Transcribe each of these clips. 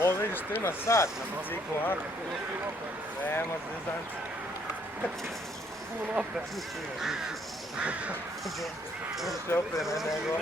Ovo vidiš, tu ima sat na ciklonu. Nema zvezdanci. Puno opet. Više opet nego.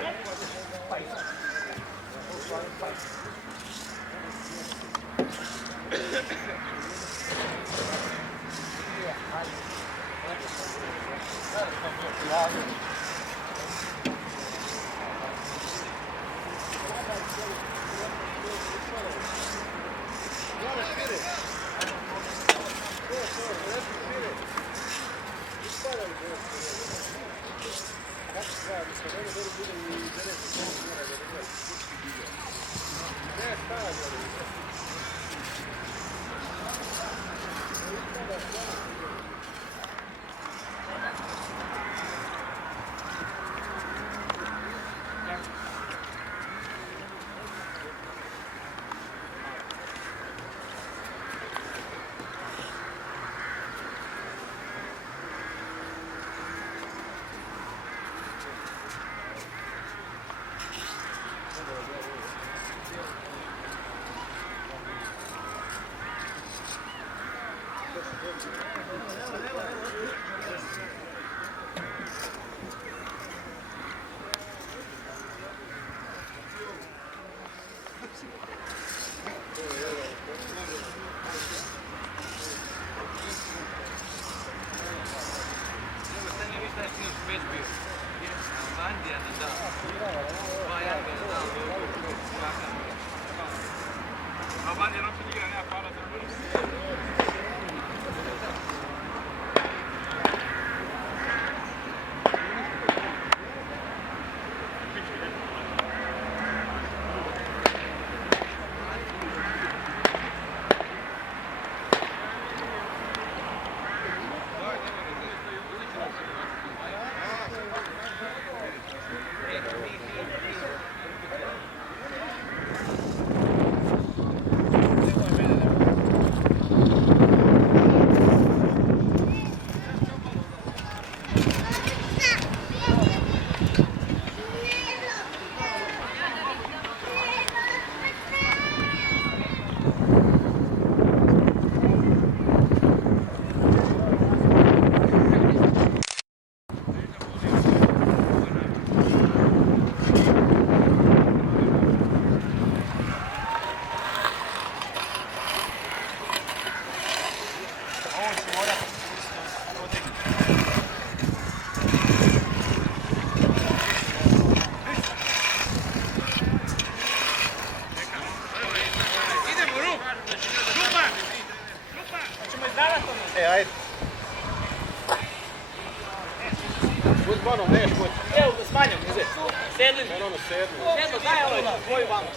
Ajde. Budi banom, neš budi. Evo, smanjam, gdje? Sedlim. Meni ono sedmi. Sedlo, daj ovo, tvoju vamo.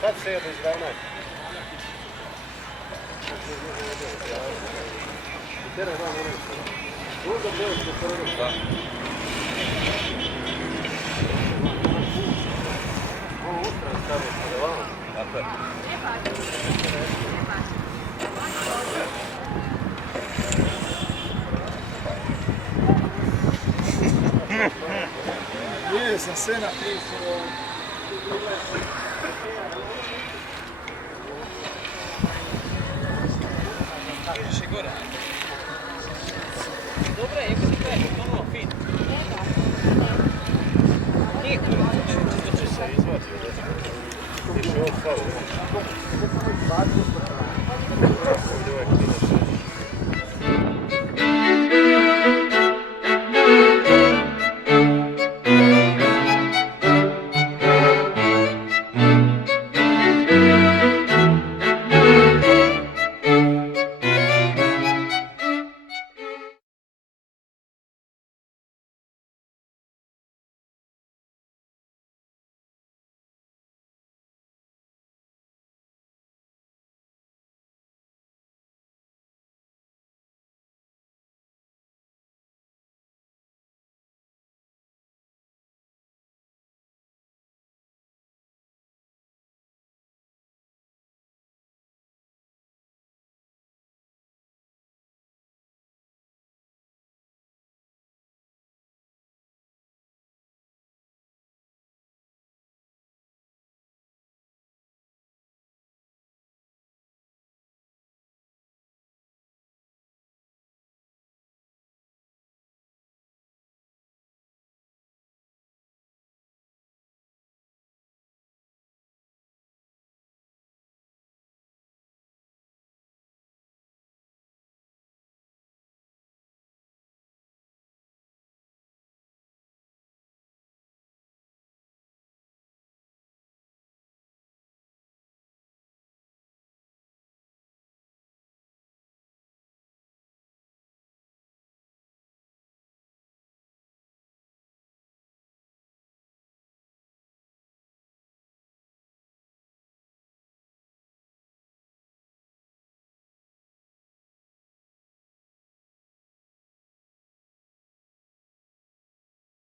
Sad sedmi izravnaj. Teraj vam ono. Drugo gledaš do prvog. Da. Ovo ustrano stavio se vamo. Tako je. Nije sam sve napisao. Više gore. Dobro je, ako se kreš, ponovno fin. Nije To će se izvati od očka. Više ovo fali. Ovdje ovaj